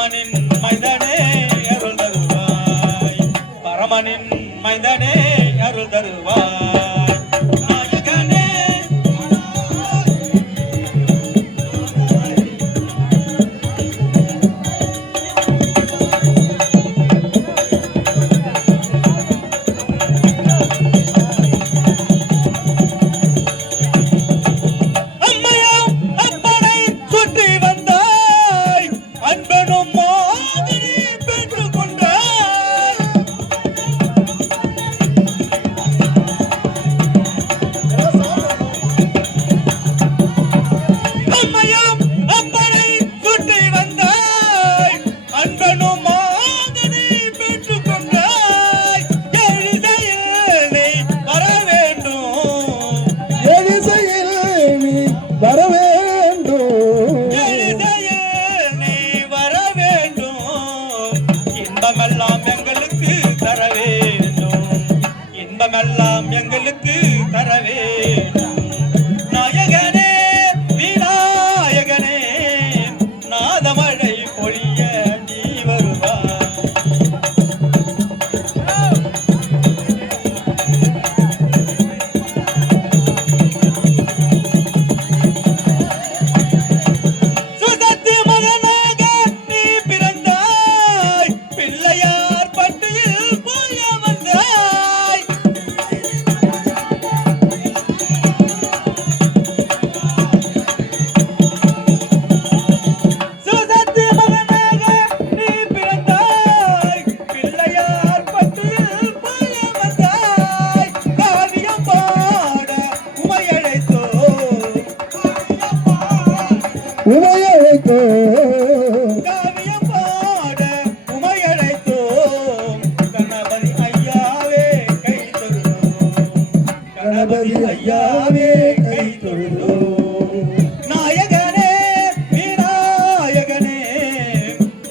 பரமனின் மைந்தனே அருள் தருவாய், பரமனின் மைந்தனே அருள் தருவாய். இன்பமெல்லாம் எங்களுக்கு தர வேண்டும், இன்பமெல்லாம் எங்களுக்கு தர வேண்டும். நாயகனே விநாயகனே நாதமழை பொழிய நீ வருவாய். சுதத்தி மகனாக நீ பிறந்தாய், பிள்ளையார் பட்டியில் போய வந்தாய். சுதத்தி மகனாக நீ பிறந்தாய், பிள்ளையார் பட்டியில் போய வந்தாய். காவியம் பாட உமையழைத்தோம், காவியம் பாட உமையழைத்தோம். கணபதி ஐயாவே கை தொழுதோம், கணபதி ஐயாவே கை தொழுதோம். நாயகனே விநாயகனே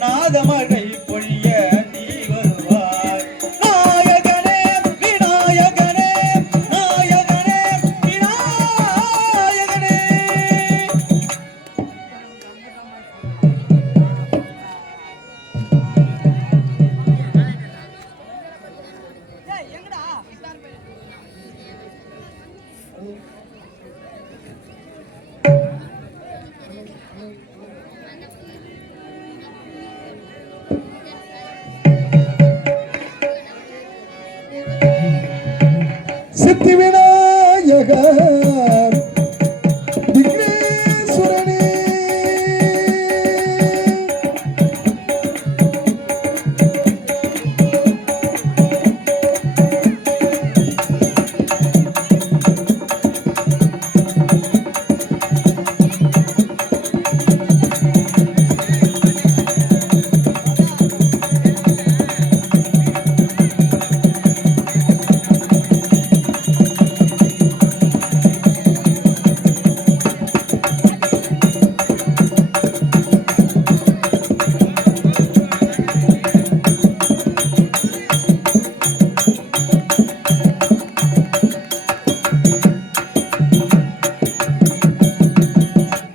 நாதமழை பொழிய நீ வருவாய். நாயகனே விநாயகனே நாயகனே விநாயகனே. சித்தி விநாயகர் விக்னேஸ்வரனே,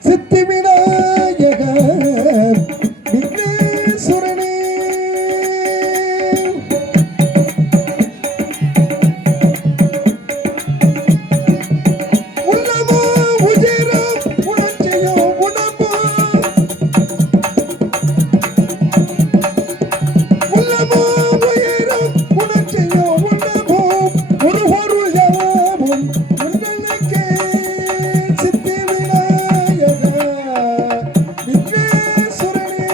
சித்தி விநாயகர் விக்னேஸ்வரனே, உள்ளமோ உஜரம் உணர்ச்சியோ உணர்வோ, உள்ளமோ உயரம் உணர்ச்சியோ உணர்வோ, ஒரு பொருள் யாவும் உங்களுக்கே. சித்தி விநாயகர் விக்னேஸ்வரனே,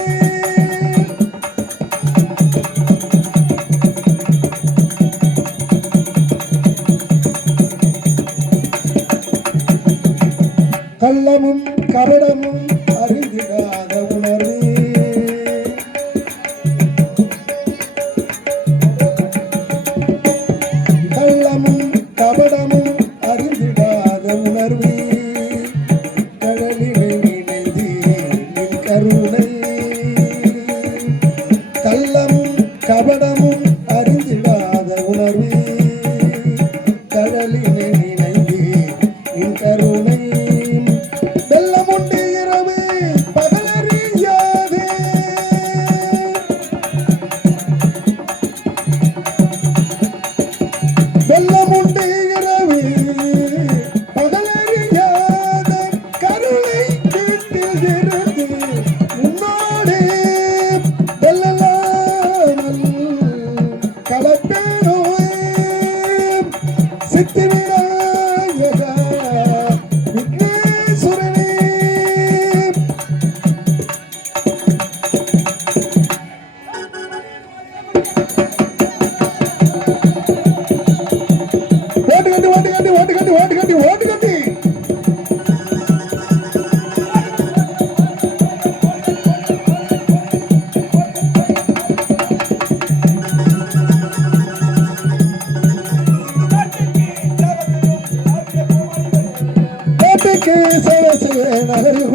கள்ளமும் கபடமும் அறிந்திடாத உணர்வே, கள்ளமும் கபடமும் அறிந்திடாத உணர்வே, கடலினை நினைந்து நின் கருணை. கள்ளமும் கபடமும் அறிந்திடாத உணர்வே, கடலினை நினைந்து நின் கருணை. வெள்ளமுண்டு இரவு பகலறியாதே,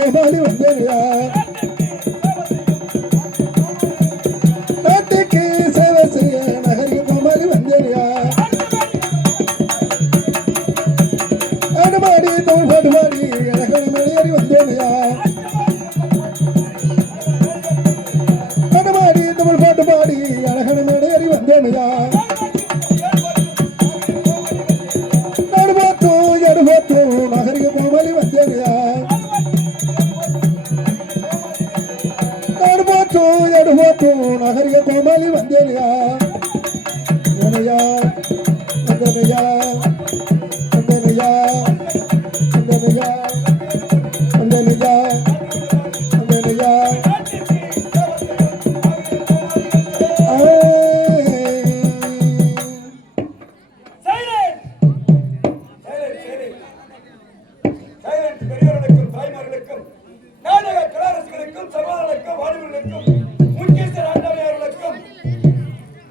கோமாளி வந்தேனையா நாட்டுக்கு சேவை செய்ய நகருக்கு கோமாளி வந்தேனையா ஆடுமாடி தமிழ் பாட்டு பாடி அழகான மலையேறி வந்தேனையா ஆடுமாடி தமிழ் பாட்டு பாடி அழகான மலையேறி வந்தேனையா நகரிக கோமாளி வந்தேனையா எடுபோட்டு நகரிக கோமாளி வந்தேனையா வந்தனையா வந்தனையா வந்தனையா வந்தனையா வந்தனையா வந்தனையா பெரியவர்களுக்கும் தாய்மார்களுக்கும் நாடக கலாரசிகளுக்கும் சகோதரர்களுக்கும் வாலிபர்களுக்கும் முக்கியஸ்தர் ஆண்டாமையாளர்களுக்கும்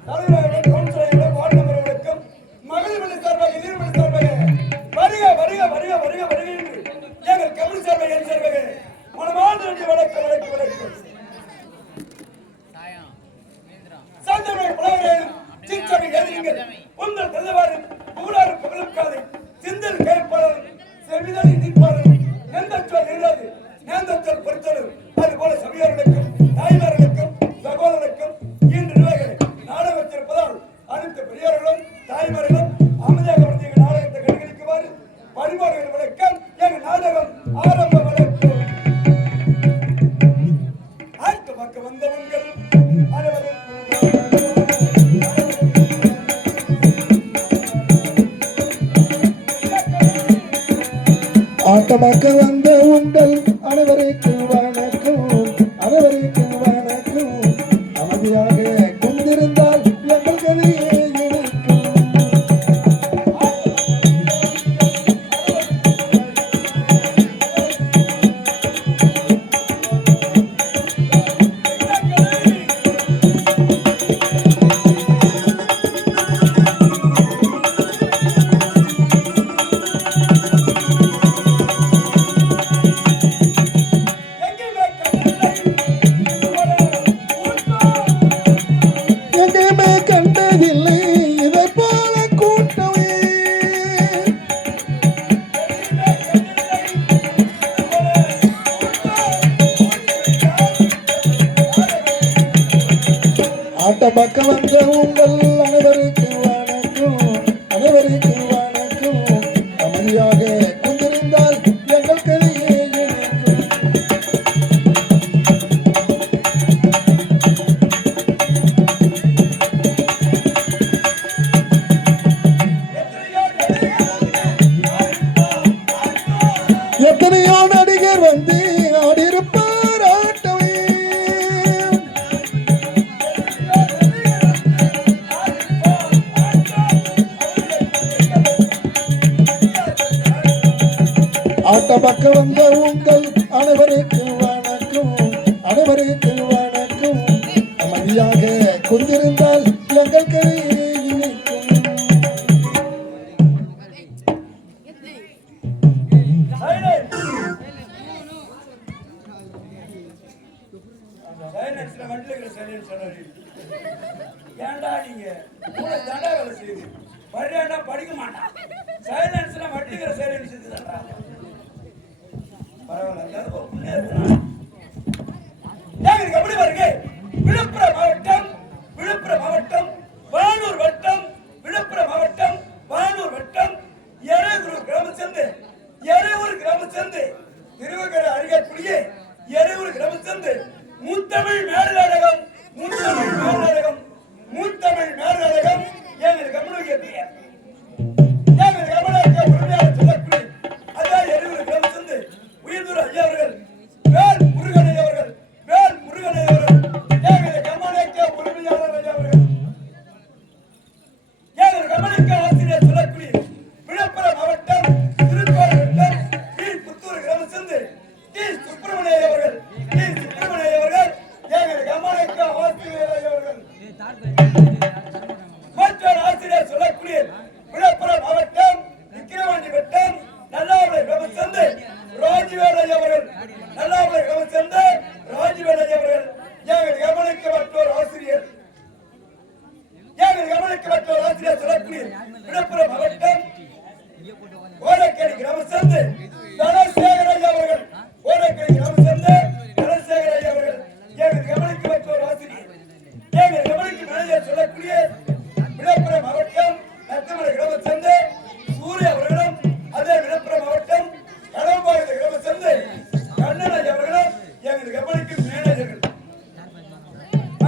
தலைவர்களுக்கும் கவுன்சிலர்களுக்கும் வார்டு மெம்பர்களுக்கும் மகளிர் மணி சார்பாக நீர்மணி சார்பாக வருக வருக வருக வருக வருக என்று எங்கள் கமிழ் சார்பாக என் சார்பாக மனமார்ந்த நன்றி வணக்கம் வணக்கம் வணக்கம் சாந்தமிழ் பலவரையும் சிச்சமை எழுதிங்கள் உங்கள் தலைவாரும் புகழாரும் புகழும் காலை சிந்தல் கேட்பாளரும் செவிதலை நிற்பாளரும் நெந்தச்சொல் இல்லாது நேந்தச்சொல் பொறுத்தலும் அதுபோல சபையார்களுக்கும் தாய்மார்களுக்கும் சகோதரர்களுக்கும் இன்று நிலைகளை நாடகம் வச்சிருப்பதால் அனைத்து பெரியார்களும் தாய்மார்களும் அமைதியாக வந்து எங்கள் நாடகத்தை கண்காணிக்குமாறு பரிமாறுகள் வணக்கம். எங்கள் நாடகம் ஆரம்ப வணக்கம். ஆட்டு பக்கம் வந்தவங்கள் அனைவரும் ஆட்டமாக்க வந்த உங்கள் அனைவருக்கும் வணக்கம் அனைவருக்கும் வணக்கம் அமைதியாக கொண்டிருந்தால் எங்கள் கதையே இணைக்கும் எங்கேயுமே கண்டதில்லை இதை போல கூட்டமே ஆட்ட பக்கம் வந்த உங்கள் அனைவருக்கும் வணக்கம் அனைவருக்கும் வணக்கம் அமைதியாக கொண்டிருந்தால் எங்கள் கதையே இணைக்கும் எத்தனையோ நடிகர் வந்து ஆடியிருப்பார் ஆட்டமே ஆட்ட பக்கம் வந்த உங்கள் அனைவருக்கும் வணக்கம் அனைவருக்கும் வணக்கம் அமைதியாக கொண்டிருந்தால் எங்கள் கதையே இணைக்கும் ஏன்டா நீங்க தண்டா வேலை செய்யுது படியாண்டா படிக்க மாட்டான் சைலன்ஸ்ல வட்டிக்கிற சைலன்ஸ் இருக்குதாடா பரவாயில்ல எப்படி வருங்க விழுப்புரம் மாவட்டம் வானூர் வட்டம் விழுப்புரம் மாவட்டம் வானூர் வட்டம் எரேவூர் கிராம சேர்ந்து திருவகரை அருகேக்கூடிய எரேவூர் கிராம சேர்ந்து முத்தமிழ் மேல்நாடகம் எங்கள் கமலுடைய பெயர் எங்கள் கமலுக்கு உரிமையாக சொல்லக்கூடிய அதான் எரேவூர் கிராம சேர்ந்து உயிர்துறை ஐயா அவர்கள் வேல் முருகனை அவர்கள்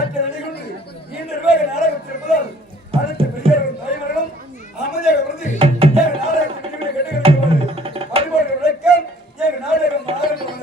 ஆற்ற நடிகொண்டு இந்த நிர்வாக நாடகத்தில் இருப்பதால் அடுத்த பெரியவர்கள் தலைவர்களும் அமைதியாக வந்து எங்கள் நாடகத்தை விடுதலை கட்டுகிறது வழிபாடு விளக்கம் எங்கள் நாடகம் ஆரம்பம்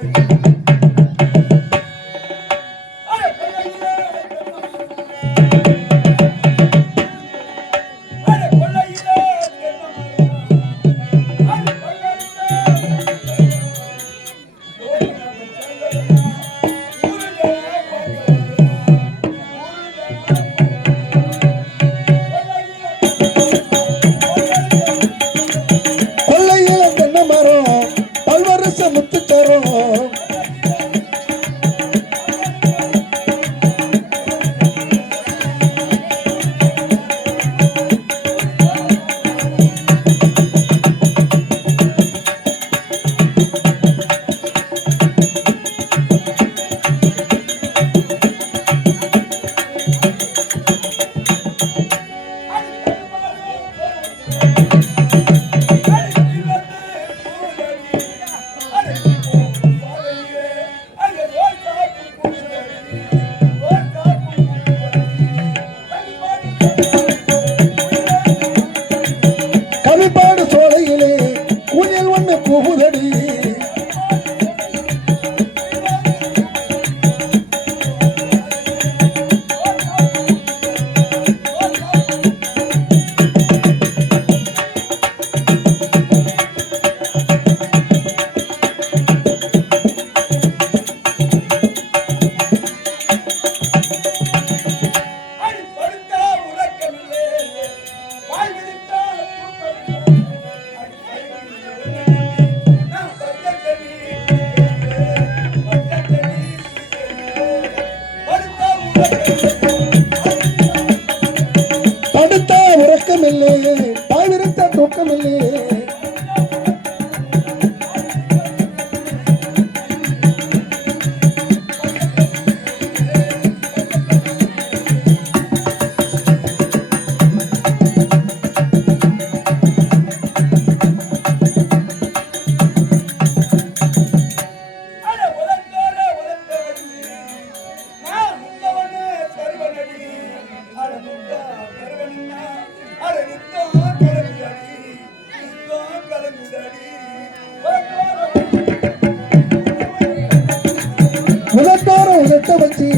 வச்சு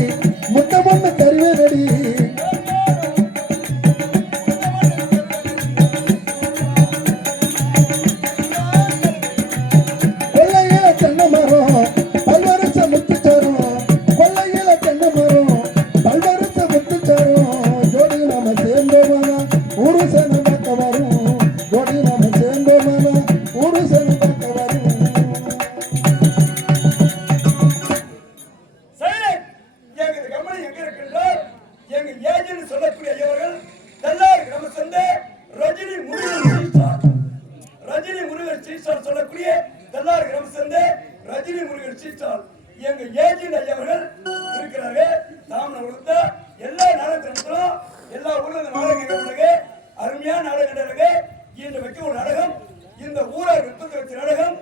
முட்டை பொண்ணு கருவேரடி கொள்ளையில தென்னை மரம் பல்வரிச முத்துச்சாரம் கொள்ளையில தென்னை மரம் பல்வரிச முத்துச்சாரம் ஜோடி நாம சேர்ந்தோம்னா ஊரு சேன பார்க்க வரும் ஜோடி நாம சேர்ந்தோம்னா ஊரு சேன பார்க்க வரும். சொல்லக்கூடிய ஐயவர்கள் தெல்லார் கிராம சந்தை ரஜினி முருகர் சீஸ்டால் சொல்லக்கூடிய தெல்லார் கிராம சந்தை ரஜினி முருகர் சீஸ்டால் எங்க ஏஜென்ட் ஐயவர்கள் இருக்கிறார்கள். தாமனை கொடுத்த எல்லா நாடகத்திலும் எல்லா ஊர்ல இந்த நாடகம் கேட்கப்படுறது அருமையான நாடகம் கிடையாது. இன்று வைக்க ஒரு நாடகம் இந்த ஊரார் விற்பத்தை வச்ச நாடகம்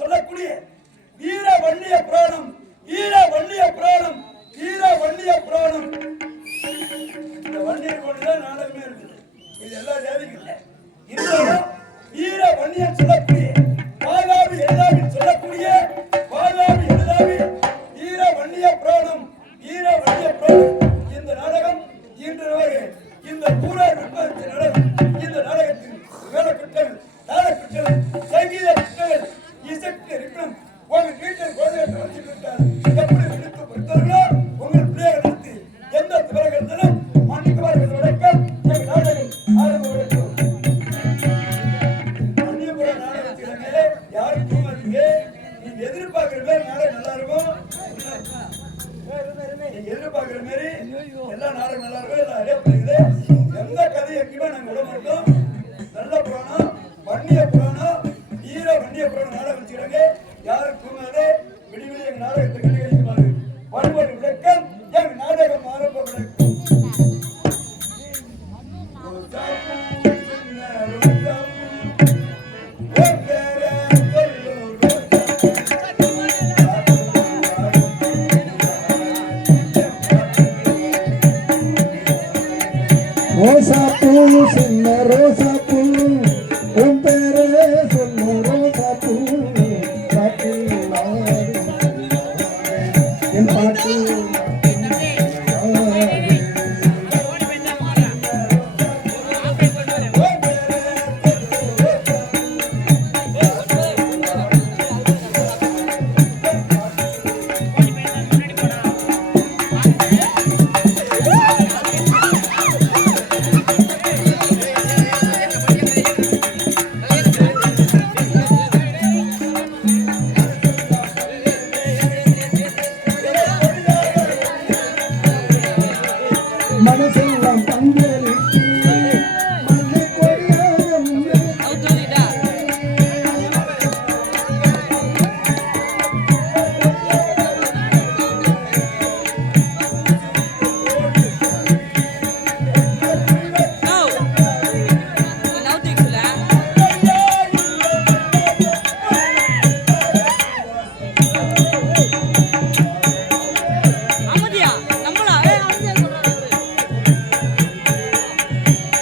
சொல்லக்கூடிய வீர வன்னிய புராணம் வீர வன்னிய புராணம் வீர வன்னிய புராணம். இந்த வன்னியர் கொண்டுதான் நாடகமே இருக்குது. இது எல்லா ஜாதிக்கும் இருந்தாலும் வீர வன்னியன் சொல்லக்கூடிய வாதாபி எழுதாவி சொல்லக்கூடிய வாதாபி எழுதாவி வீர வன்னிய புராணம் வீர வன்னிய புராணம். இந்த நாடகம் இன்று இந்த ஊரார் விற்பனை நாடகம். இந்த நாடகத்தில் வேலைக்குற்றல் தாளக்குற்றல் சங்கீத குற்றல் இசைக்கு இருக்கணும். உங்க வீட்டில் குழந்தைகளை வச்சுட்டு இருக்காரு எப்படி விடுத்து பொறுத்தவர்களோ உங்கள் பிள்ளைகளை நிறுத்தி எந்த பிறகு இருந்தாலும் மன்னிக்குமாறு வணக்கம். எங்கள் நாடகம் ஆரம்ப வணக்கம். மன்னியபுர நாடகத்திலே யாரும் தூங்காதீங்க. நீங்க எதிர்பார்க்கிற மாதிரி நாடகம் நல்லா இருக்கும். நீங்க எதிர்பார்க்கிற மாதிரி எல்லா நாடகம் நல்லா இருக்கும். எல்லாம் அறியப்படுகிறது. எந்த கதை எங்கேயுமே நாங்க விட மாட்டோம். நல்ல புராணம் வன்னிய புராணம் வீர வன்னிய புராணம் நாடகம் வச்சுக்கிறாங்க. யாரும் தூங்காது விடிவிடி எங்க நாடகத்தை கண்டுகளிக்குமாறு வழிபாடு விளக்கம் எங்க நாடகம் ஆரம்ப விளக்கம்.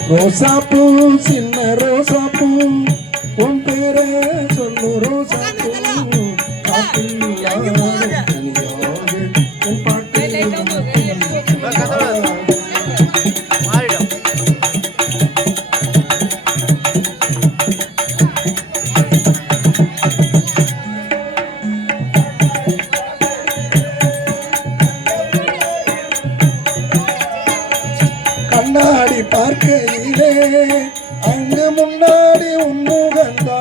ரோசாப்பூ சின்ன ரோசாப்பூ உன் பேரை சொல்லு ரோசாப்பூ உன் பாட்டு கண்ணாடி பார்க்கையிலே அங்கு முன்னாடி உன்முகந்தா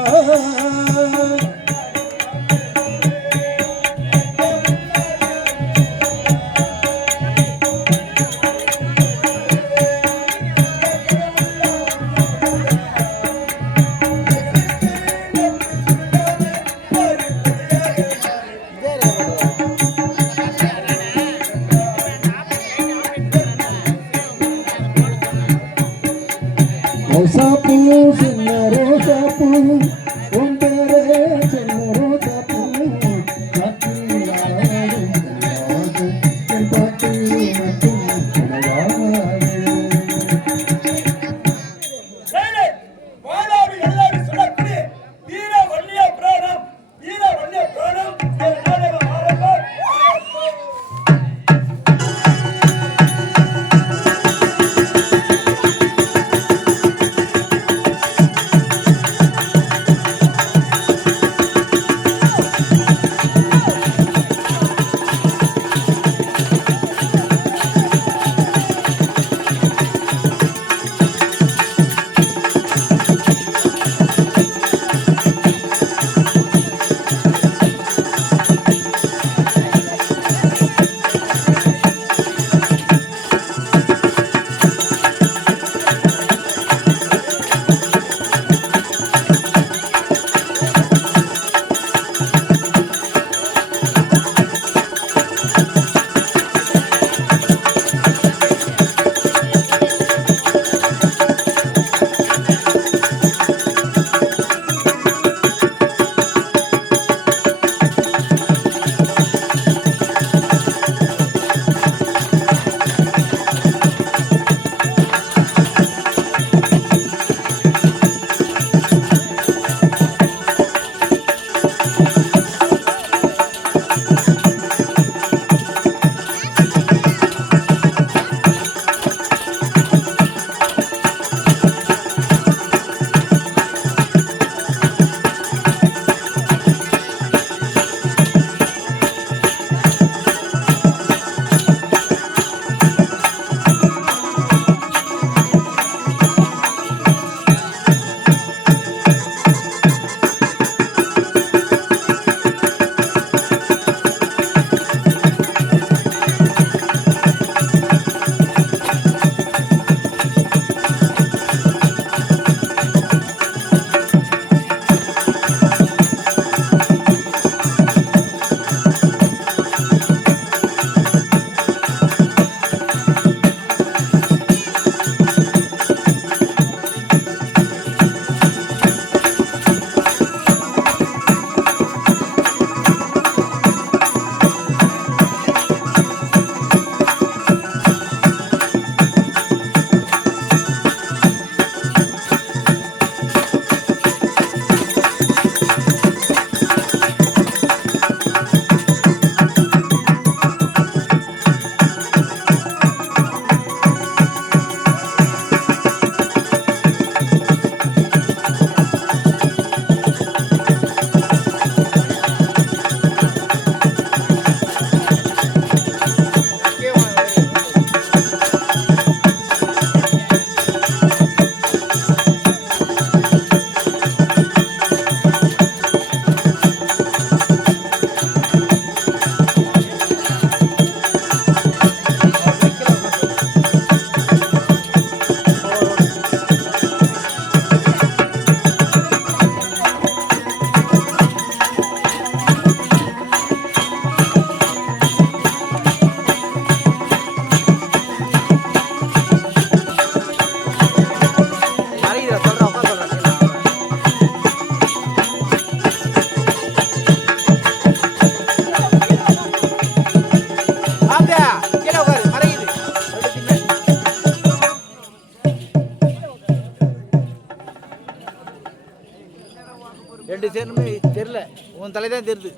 தெரியல, உன் தலை தான் தெரியுது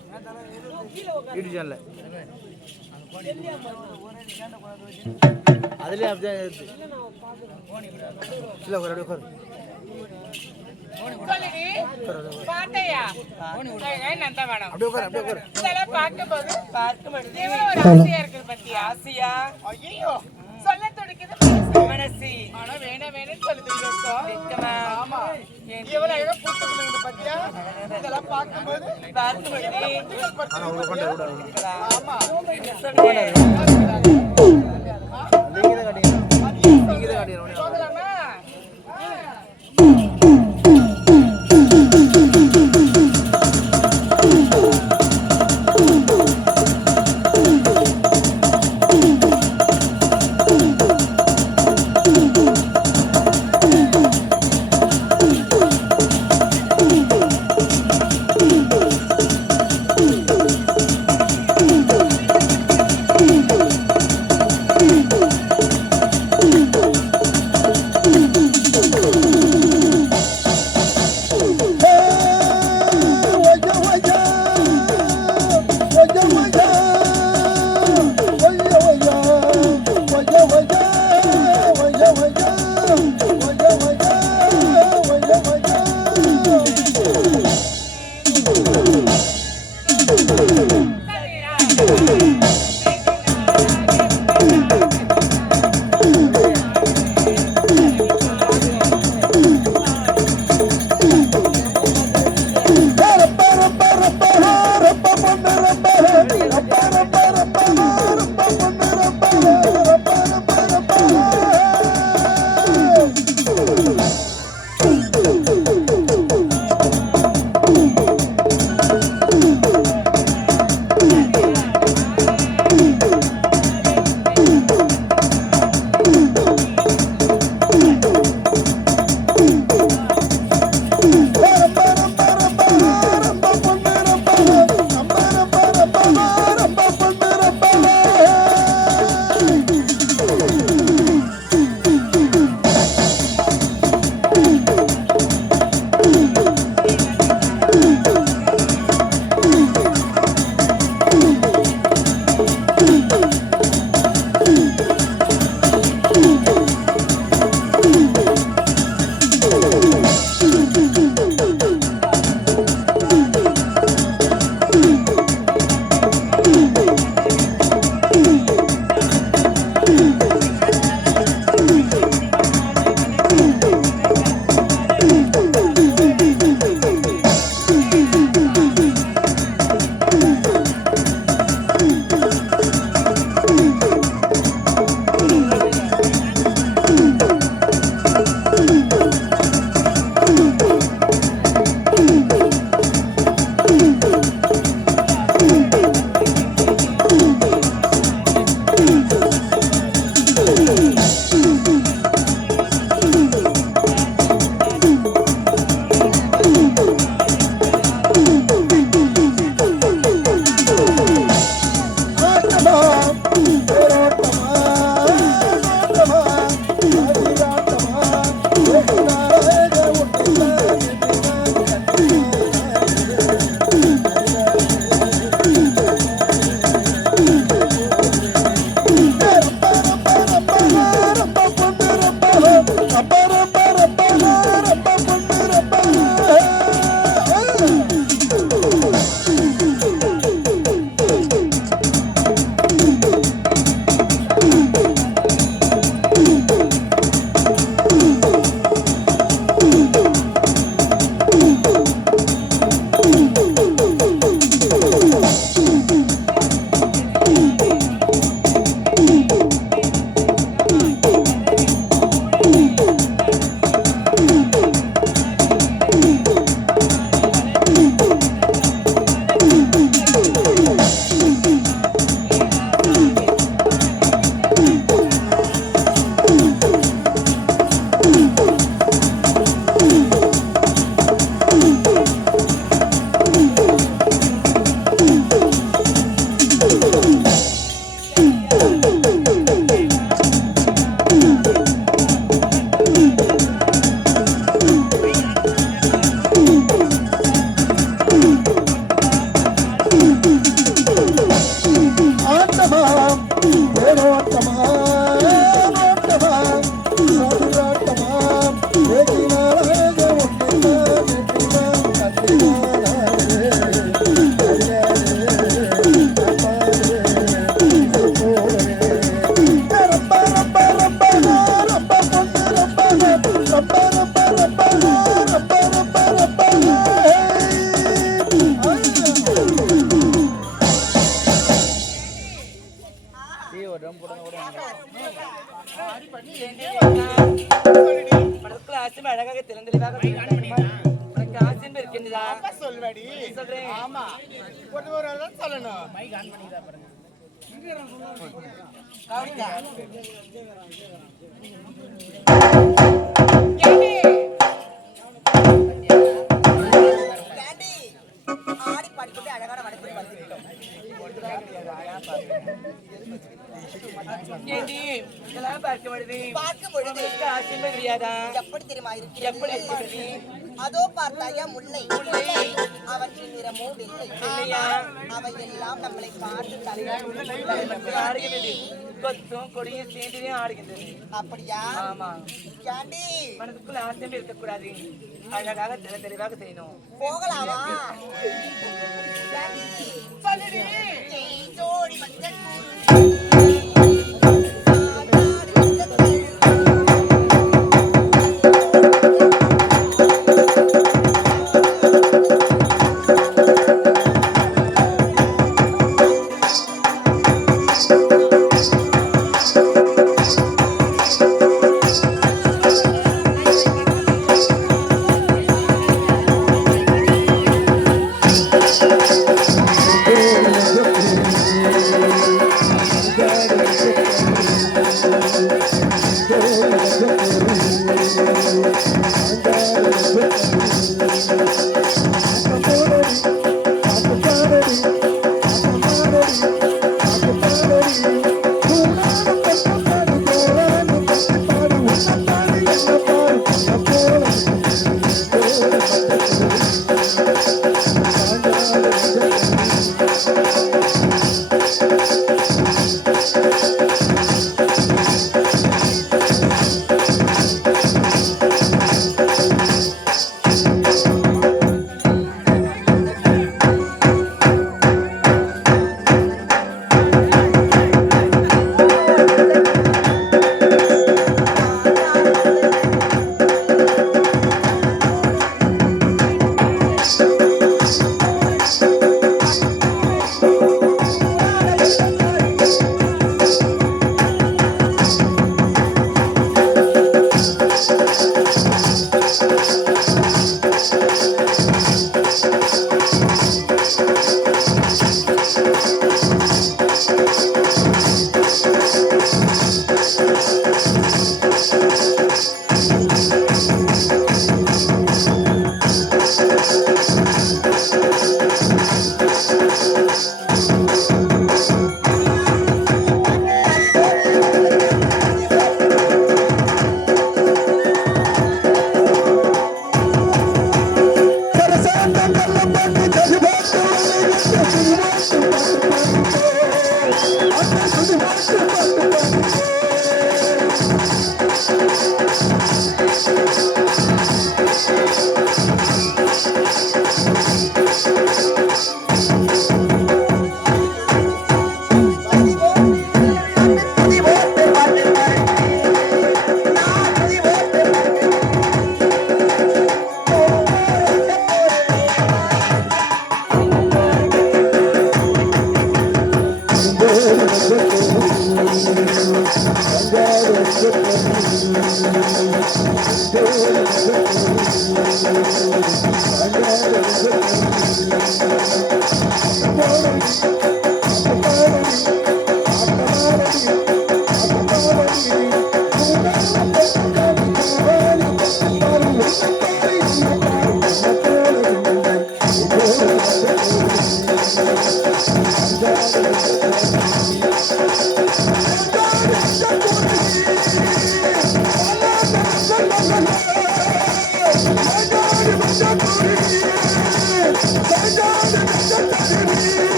யூடியூப் சேனல்ல. அதுலேயே அப்படியே இருக்கு. இல்லை ஒரு அப்படியே சொல்றேன். ஆமா ஒரு சொல்லணும். மைக் ஆன் பண்ணிக்கிறா பாருங்க. ஆடி பாடிக்கொண்டு அழகான வடக்கு வந்துவிட்டோம். இதெல்லாம் பார்க்க பொழுது ஆசைமே கிடையாதா? எப்படி தெரியுமா இருக்கு? எப்படி இருக்கிறது? அதோ பார்த்தாயா முல்லை அவற்றின் நிறமோ வெள்ளை. அவை எல்லாம் நம்மளை பார்த்து ஆடுகிறது. கொத்தும் கொடியும் சேர்ந்தே ஆடுகின்றது. அப்படியா? ஆமா. கேண்டி மனதுக்குள்ள ஆசைமே இருக்கக்கூடாது. அழகாக தெளிவாக செய்யணும். போகலாமா? ஜோடி மஞ்சள்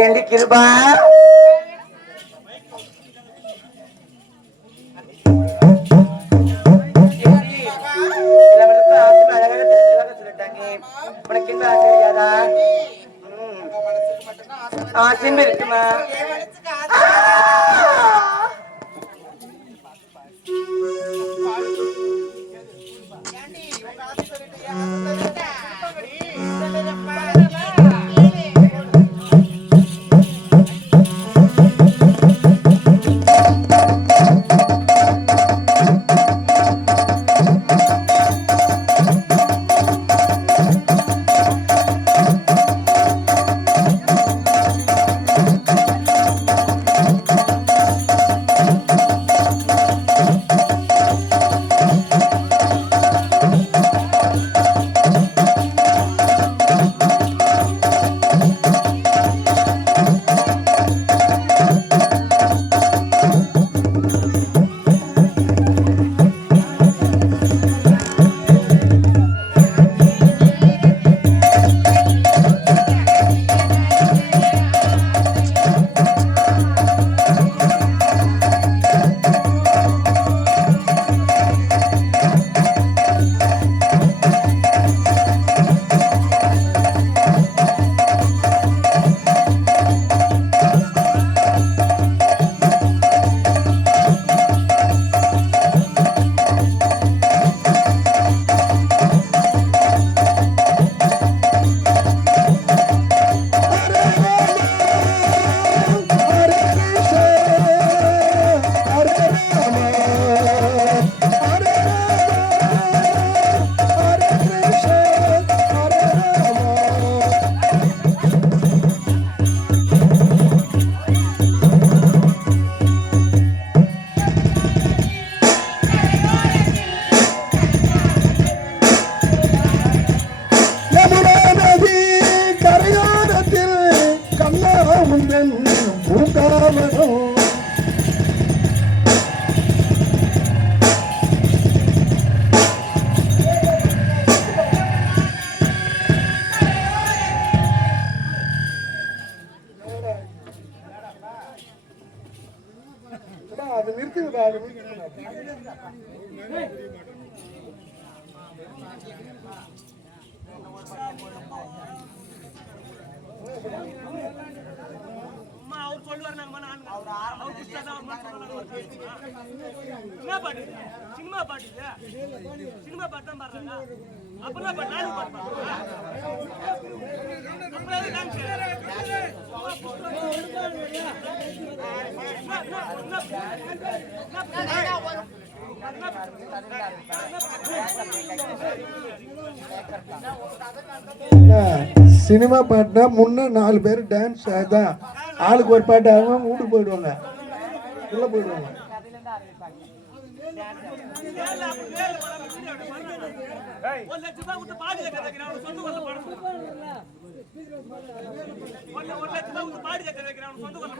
ఏంటి కిరుబా ஆசையும் இருக்குமா? அது நிறுத்துங்கடா, அது நிறுத்துங்கடா. அவர் சொல்லுவார் சினிமா பாட்டு சினிமா பாட்டு சினிமா பாட்டு தான் பாடுறாங்க. அப்பதான் பாட்டு நானும் பாட்டு சினிமா பாட்டுனா முன்ன 4 பேர் டான்ஸ் அதான் ஆளுக்கு ஒரு பாட்டு அவங்க வீட்டுக்கு போயிடுவாங்க, உள்ள போயிடுவாங்க. ஒரு லட்சம் ரூபாய் விட்டு பாடி கட்டுறேன் சொந்த கொள்ள ஒரு லட்சம் ரூபாய் விட்டு பாடி கட்டுறேன் சொந்த கொள்ள